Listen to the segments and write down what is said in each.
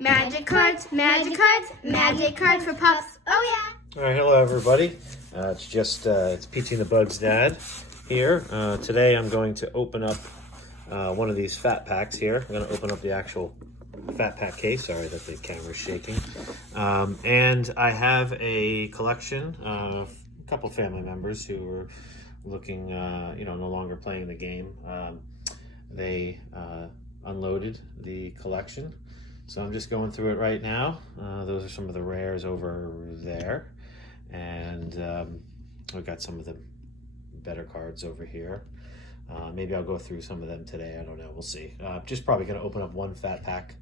Magic cards, magic cards, magic cards for pups. Oh All right, hello everybody. It's Peachy and the Bug's dad here. Today I'm going to open up one of these fat packs here. I'm going to open up the actual fat pack case. Sorry that the camera's shaking. And I have a collection of a couple family members who were looking, no longer playing the game. They unloaded the collection. So I'm just going through it right now. Those are some of the rares over there. And we've got some of the better cards over here. Maybe I'll go through some of them today. I don't know. We'll see. Just probably going to open up one fat pack.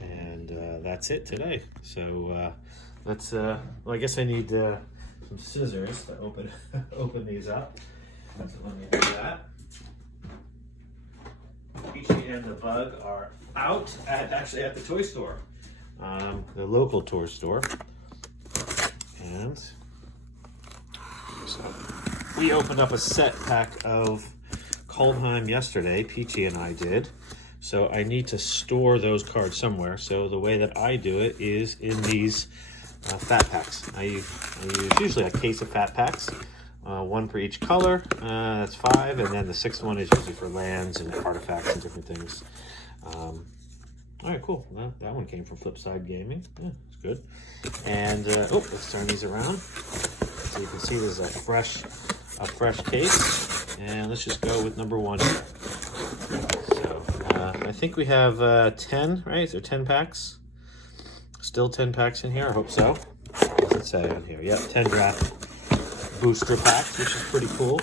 And that's it today. So let's, well, I guess I need some scissors to open these up. So let me do that. Peachy and the Bug are out at the toy store, the local toy store, and so we opened up a set pack of Kaldheim yesterday. Peachy and I did. So I need to store those cards somewhere. So the way that I do it is in these fat packs. I use usually a case of fat packs. One for each color, that's 5, and then the 6th one is usually for lands and artifacts and different things. All right, cool. That one came from Flipside Gaming. Yeah, it's good. And let's turn these around. So you can see there's a fresh case. And let's just go with number 1 here. So I think we have 10, right? Is there 10 packs? Still 10 packs in here. I hope so. What does it say on here? Yep, 10 draft booster packs, which is pretty cool.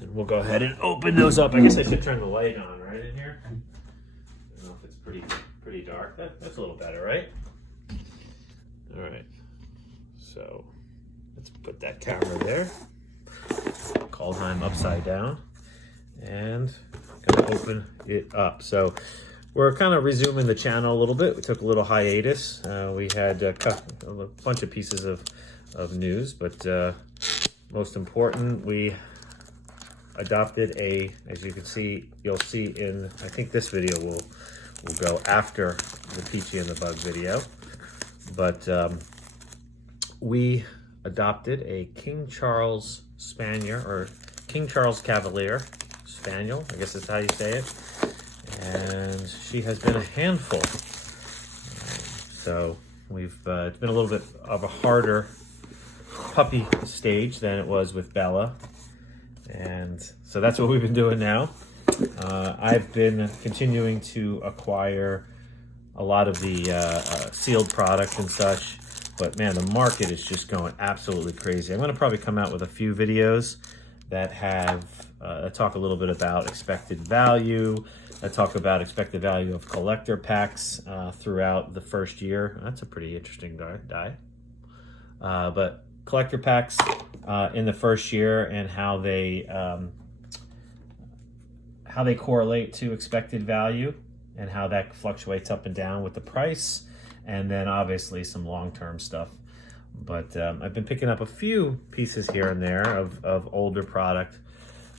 And we'll go ahead and open those up. I guess I should turn the light on right in here. I don't know if it's pretty dark. That's a little better, right? All right. So let's put that camera there. Kaldheim upside down. And I'm gonna open it up. So we're kind of resuming the channel a little bit. We took a little hiatus. We had a bunch of pieces of news, but most important, we adopted as you can see, you'll see in, I think this video will go after the Peachy and the Bug video, but we adopted a King Charles Spaniel, or King Charles Cavalier Spaniel, I guess that's how you say it. And she has been a handful. So it's been a little bit of a harder puppy stage than it was with Bella. And so that's what we've been doing now. I've been continuing to acquire a lot of the sealed product and such. But man, the market is just going absolutely crazy. I'm going to probably come out with a few videos that have talk a little bit about expected value. I talk about expected value of collector packs throughout the first year. That's a pretty interesting die. But collector packs in the first year and how they correlate to expected value and how that fluctuates up and down with the price, and then obviously some long-term stuff. But I've been picking up a few pieces here and there of older product.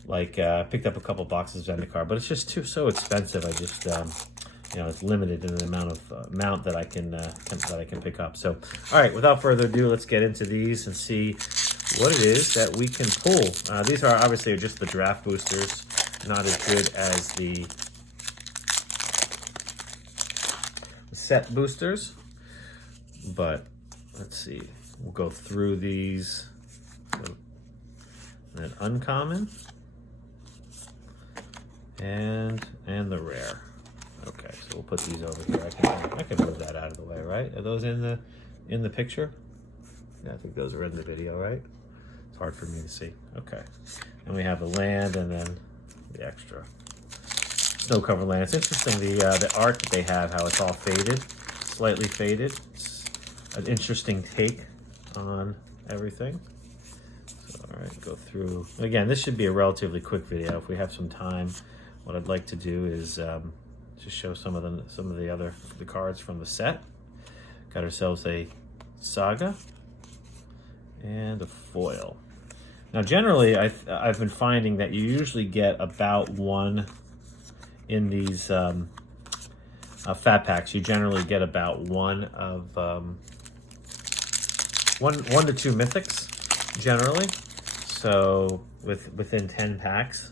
Like picked up a couple boxes of Zendikar, but it's just so expensive. I just it's limited in the amount that I can pick up. So all right, without further ado, let's get into these and see what it is that we can pull. These are obviously just the draft boosters, not as good as the set boosters, but let's see. We'll go through these. So, and then uncommon. And the rare. Okay, so we'll put these over here. I can move that out of the way, right? Are those in the picture? Yeah, I think those are in the video, right? It's hard for me to see. Okay. And we have the land and then the extra snow covered land. It's interesting the art that they have, how it's all faded, slightly faded. It's an interesting take on everything. So, all right, go through. Again, this should be a relatively quick video if we have some time. What I'd like to do is just show some of the cards from the set. Got ourselves a Saga and a foil. Now, generally, I've been finding that you usually get about one in these fat packs, you generally get about one to two mythics generally. So within 10 packs,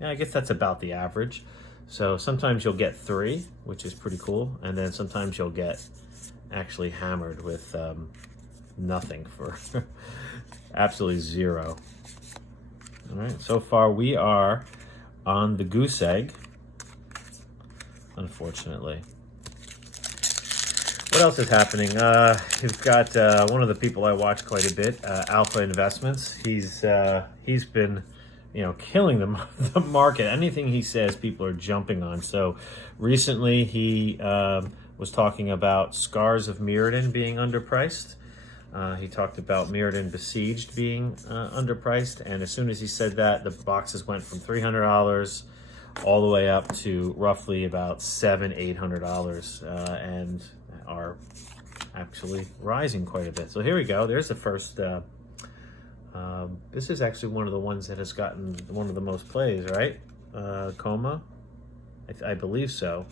yeah, I guess that's about the average. So sometimes you'll get 3, which is pretty cool, and then sometimes you'll get actually hammered with nothing for absolutely 0. All right, so far we are on the goose egg, unfortunately. What else is happening? You've got one of the people I watch quite a bit, Alpha Investments. He's been, killing the market. Anything he says, people are jumping on. So recently he was talking about Scars of Mirrodin being underpriced. He talked about Mirrodin Besieged being underpriced, and as soon as he said that, the boxes went from $300 all the way up to roughly about $700-800, and are actually rising quite a bit. So here we go. There's the first. This is actually one of the ones that has gotten one of the most plays, right? Coma, I believe so.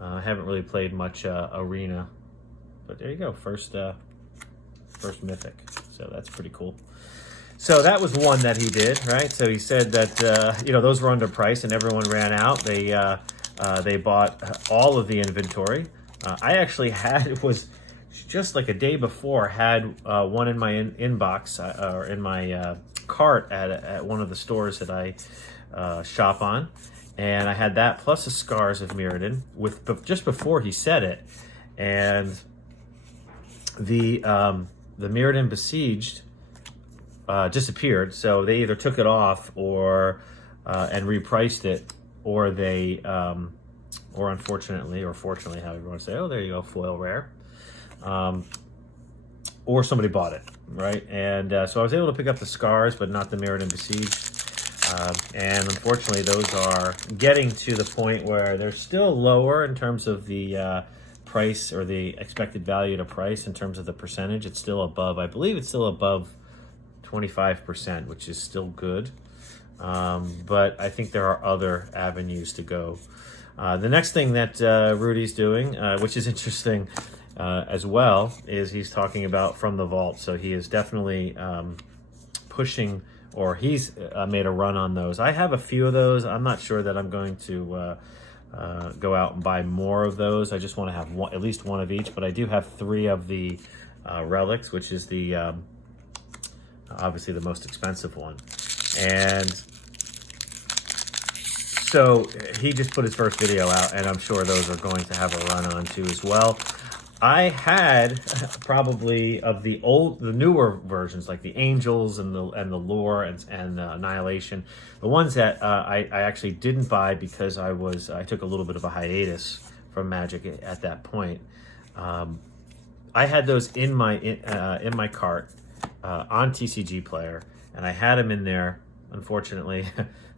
I haven't really played much Arena, but there you go. First mythic. So that's pretty cool. So that was one that he did, right? So he said that those were underpriced and everyone ran out. They bought all of the inventory. I actually was just like a day before, had one in my inbox or in my cart at one of the stores that I shop on, and I had that plus the Scars of Mirrodin just before he said it, and the Mirrodin Besieged disappeared. So they either took it off or and repriced it, or they or unfortunately or fortunately, however you want to say, oh, there you go, foil rare. Or somebody bought it, right? And so I was able to pick up the Scars, but not the Mirrodin Besieged. And unfortunately, those are getting to the point where they're still lower in terms of the price, or the expected value to price in terms of the percentage. It's still above, I believe it's still above 25%, which is still good. But I think there are other avenues to go. The next thing that Rudy's doing, which is interesting as well, is he's talking about From the Vault. So he is definitely pushing, or he's made a run on those. I have a few of those. I'm not sure that I'm going to go out and buy more of those. I just want to have at least one of each, but I do have 3 of the relics, which is the obviously the most expensive one. And so he just put his first video out, and I'm sure those are going to have a run on too as well. I had probably of the newer versions, like the Angels and the Lore and Annihilation, the ones that I actually didn't buy because I took a little bit of a hiatus from Magic at that point. I had those in my cart on TCG Player, and I had them in there. Unfortunately,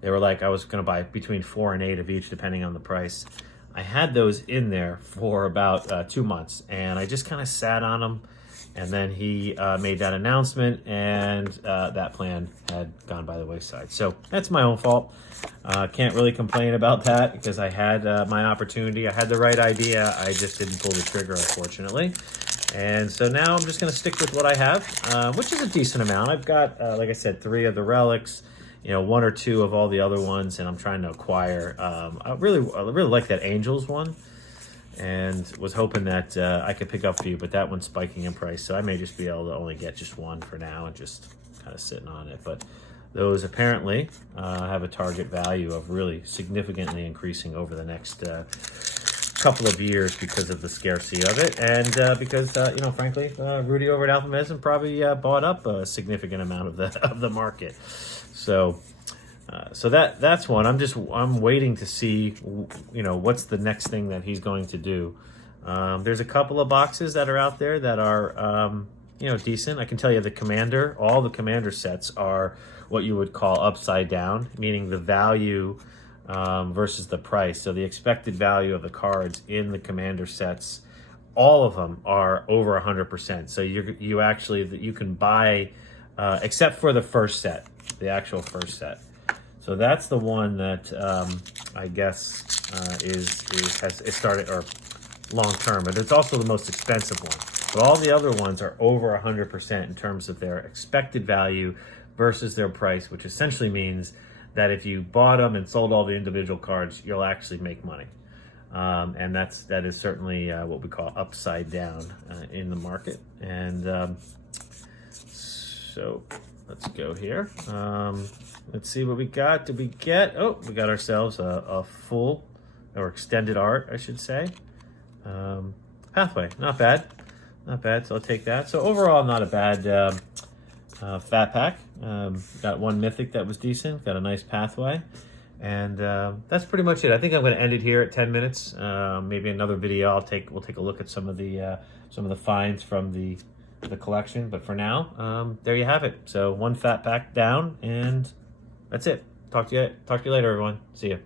they were like I was going to buy between 4 and 8 of each, depending on the price. I had those in there for about 2 months, and I just kind of sat on them, and then he made that announcement, and that plan had gone by the wayside. So that's my own fault. Can't really complain about that because I had my opportunity. I had the right idea. I just didn't pull the trigger, unfortunately. And so now I'm just going to stick with what I have, which is a decent amount. I've got, like I said, 3 of the relics, 1 or 2 of all the other ones, and I'm trying to acquire. I really like that Angels one, and was hoping that I could pick up a few, but that one's spiking in price, so I may just be able to only get just 1 for now and just kind of sitting on it. But those apparently have a target value of really significantly increasing over the next couple of years because of the scarcity of it, and because frankly, Rudy over at Alpha Medicine probably bought up a significant amount of the market. So that's one. I'm waiting to see what's the next thing that he's going to do. There's a couple of boxes that are out there that are decent. I can tell you all the Commander sets are what you would call upside down, meaning the value versus the price. So the expected value of the cards in the Commander sets, all of them are over 100%. So you can buy, except for the first set, the actual first set. So that's the one that I guess is started or long term, but it's also the most expensive one. But all the other ones are over 100% in terms of their expected value versus their price, which essentially means that if you bought them and sold all the individual cards, you'll actually make money. And that is certainly what we call upside down in the market. And so let's go here. Let's see what we got. Did we get? Oh, we got ourselves a full or extended art, I should say. Pathway, not bad. Not bad, so I'll take that. So overall, not a bad fat pack. Got one Mythic that was decent. Got a nice Pathway. And that's pretty much it. I think I'm going to end it here at 10 minutes. Maybe another video. We'll take a look at some of the finds from the collection. But for now, there you have it. So one fat pack down, and that's it. Talk to you later, everyone. See you.